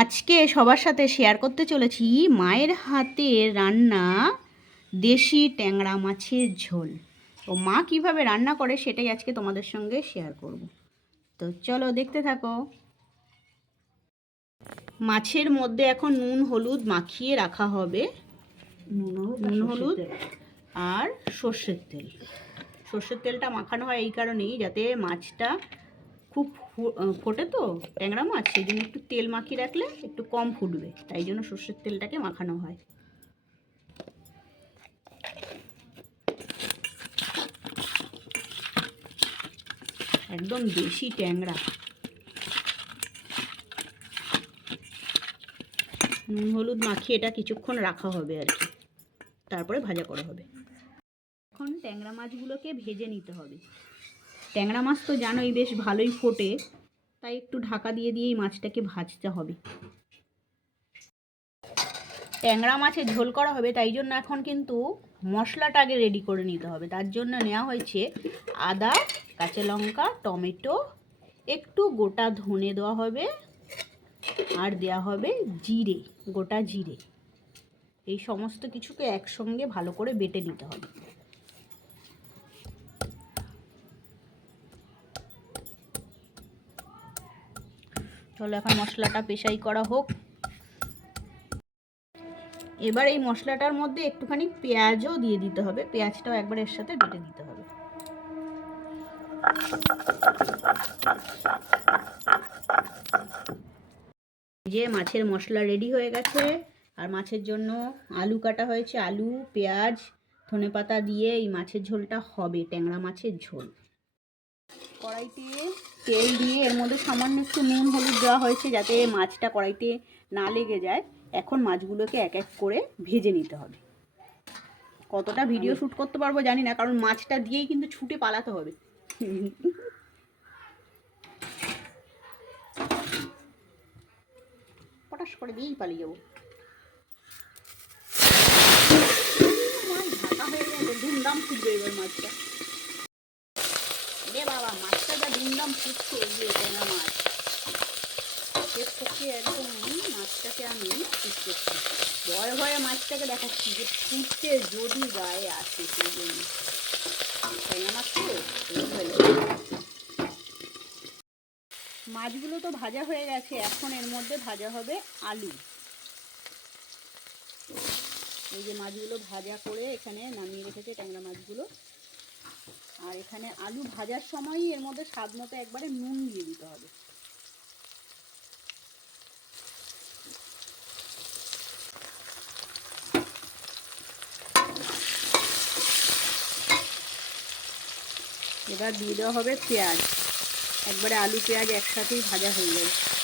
আজকে সবার সাথে শেয়ার করতে চলেছি মায়ের হাতে রান্না দেশি ট্যাংরা মাছের ঝোল। তো মা কীভাবে রান্না করে সেটাই আজকে তোমাদের সঙ্গে শেয়ার করব। তো চলো দেখতে থাকো। মাছের মধ্যে এখন নুন হলুদ মাখিয়ে রাখা হবে। নুন হলুদ আর সর্ষের তেল। সর্ষের তেলটা মাখানো হয় এই কারণেই যাতে মাছটা খুব ফোটে তো, ট্যাংরা মাছ, সেই জন্য একটু তেল মাখিয়ে রাখলে একটু কম ফুটবে, তাই জন্য সর্ষের তেলটাকে মাখানো হয়। একদম দেশি ট্যাংরা। নুন, হলুদ মাখিয়ে এটা কিছুক্ষণ রাখা হবে আর কি, তারপরে ভাজা করা হবে। এখন ট্যাংরা মাছগুলোকে ভেজে নিতে হবে। ট্যাংরা মাছ তো জানোই বেশ ভালোই ফোটে। তাই একটু ঢাকা দিয়ে দিয়েই মাছটাকে ভাজতে হবে। ট্যাংরা মাছের ঝোল করা হবে, তাই জন্য এখন কিন্তু মশলাটা আগে রেডি করে নিতে হবে। তার জন্য নেওয়া হয়েছে আদা, কাঁচা লঙ্কা, টমেটো, একটু গোটা ধনে দেওয়া হবে, আর দেওয়া হবে জিরে, গোটা জিরে। এই সমস্ত কিছুকে একসঙ্গে ভালো করে বেটে নিতে হবে। চলো এখন মশলাটা পেশাই করা হোক। এবার এই মশলাটার মধ্যে একটুখানি পেঁয়াজও দিয়ে দিতে হবে। পেঁয়াজটাও একবার এর সাথে বেটে দিতে হবে। যে মাছের মশলা রেডি হয়ে গেছে। আর মাছের জন্য আলু কাটা হয়েছে। আলু, পেঁয়াজ ধনেপাতা দিয়ে এই মাছের ঝোলটা হবে, ট্যাংরা মাছের ঝোল। কড়াইতে তেল দিয়ে এর মধ্যে সামান্য একটু নুন, হলুদ দেওয়া হয়েছে যাতে মাছটা কড়াইতে না লেগে যায়। এখন মাছগুলোকে এক এক করে ভেজে নিতে হবে। কতটা ভিডিও শ্যুট করতে পারব জানি না, কারণ মাছটা দিয়েই কিন্তু ছুটে পালাতে হবে। পটাশ করে দিয়েই পালিয়ে যাব। ঢাকা হয়ে গেছে, ধুমধাম ফুটবে এবার মাছটা রে বাবা মাছটা যা ধুমধাম ফুটছে এগিয়ে ট্যাংরা মাছ এর পক্ষে একদম মাছটাকে আমি ঠিক করছি ভয়ে মাছটাকে দেখাচ্ছি যে ফুটছে যদি গায়ে আসে সেই জন্য। মাছগুলো তো ভাজা হয়ে গেছে, এখন এর মধ্যে ভাজা হবে আলু। এই যে মাছগুলো ভাজা করে এখানে নামিয়ে রেখেছে ট্যাংরা মাছগুলো। আর এখানে আলু ভাজার সময়ই এর মধ্যে স্বাদ মতো একবারে নুন দিয়ে দিতে হবে। এবার দিয়ে দেওয়া হবে পেঁয়াজ। একবারে আলু পেঁয়াজ একসাথেই ভাজা হয়ে যাবে।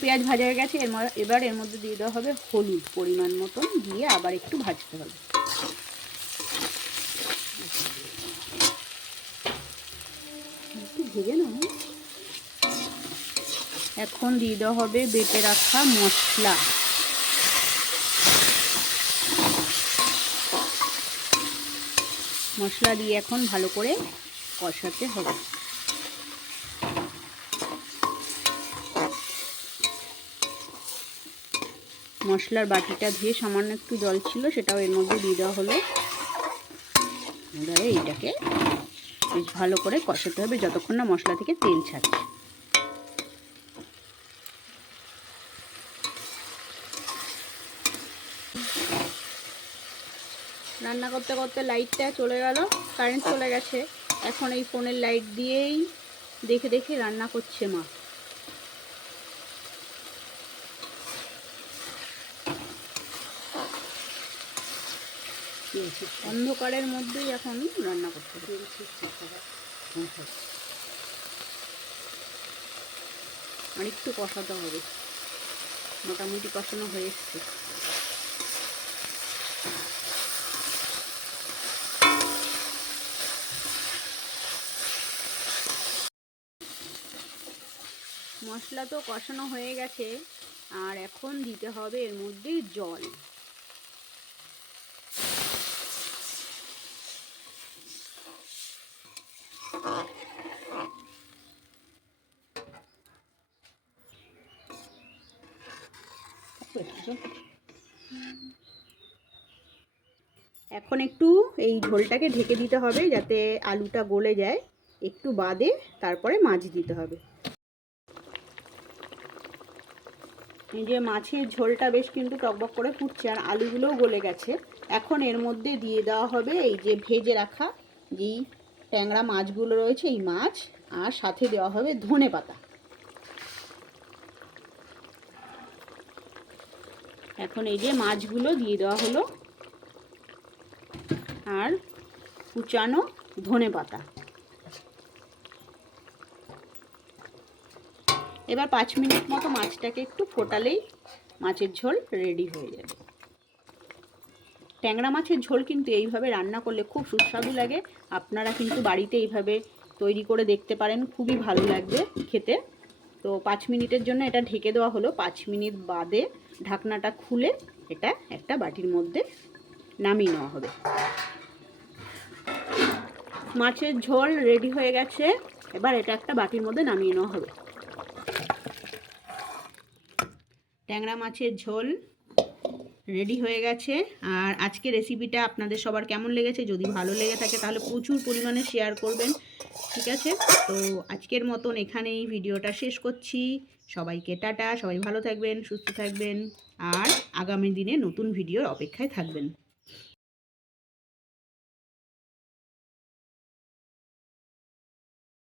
পেঁয়াজ ভাজা হয়ে গেছে, এর এবার এর মধ্যে দিয়ে দেওয়া হবে হলুদ পরিমাণ মতন দিয়ে আবার একটু ভাজতে হবে। ভেজে নাও। এখন দিয়ে দেওয়া হবে বেটে রাখা মশলা। মশলা দিয়ে এখন ভালো করে কষাতে হবে। মশলার বাটিটা ধুয়ে সামান্য একটু জল ছিল, সেটাও এর মধ্যে দিয়ে দেওয়া হলো। এবারে এইটাকে বেশ ভালো করে কষাতে হবে যতক্ষণ না মশলা থেকে তেল ছাড়ছে। রান্না করতে করতে লাইটটা চলে গেল কারেন্ট চলে গেছে। এখন এই ফোনের লাইট দিয়েই দেখে দেখে রান্না করছে মা। অন্ধকারের মধ্যেই এখন রান্না করতে হবে। আর একটু কষাতে হবে। মোটামুটি কষানো হয়ে এসছে। মশলা তো কষানো হয়ে গেছে। আর এখন দিতে হবে এর মধ্যে জল। এখন একটু এই ঝোলটাকে ঢেকে দিতে হবে যাতে আলুটা গলে যায়। একটু বাদে তারপরে মাছ দিতে হবে। এই যে মাছের ঝোলটা বেশ কিন্তু টকবক করে ফুটছে আর আলুগুলোও গলে গেছে। এখন এর মধ্যে দিয়ে দেওয়া হবে এই যে ভেজে রাখা যেই ট্যাংরা মাছগুলো রয়েছে, এই মাছ, আর সাথে দেওয়া হবে ধনে পাতা। এখন এই যে মাছগুলো দিয়ে দেওয়া হলো। আর কুচানো ধনে পাতা। এবার পাঁচ মিনিট মতো মাছটাকে একটু ফোটালেই মাছের ঝোল রেডি হয়ে যাবে। ট্যাংরা মাছের ঝোল কিন্তু এইভাবে রান্না করলে খুব সুস্বাদু লাগে। আপনারা কিন্তু বাড়িতে এইভাবে তৈরি করে দেখতে পারেন, খুবই ভালো লাগবে খেতে। তো পাঁচ মিনিটের জন্য এটা ঢেকে দেওয়া হলো। পাঁচ মিনিট বাদে ঢাকনাটা খুলে এটা একটা বাটির মধ্যে নামিয়ে নেওয়া হবে। মাছের ঝোল রেডি হয়ে গেছে। এবার এটা একটা বাটির মধ্যে নামিয়ে নেওয়া হবে। ট্যাংরা মাছের ঝোল রেডি হয়ে গেছে। আর আজকে রেসিপিটা আপনাদের সবার কেমন লেগেছে? যদি ভালো লেগে থাকে তাহলে প্রচুর পরিমাণে শেয়ার করবেন। ঠিক আছে? তো আজকের মতন এখানেই ভিডিওটা শেষ করছি। সবাইকে টাটা, সবাই ভালো থাকবেন, সুস্থ থাকবেন, আর আগামী দিনে নতুন ভিডিওর অপেক্ষায় থাকবেন।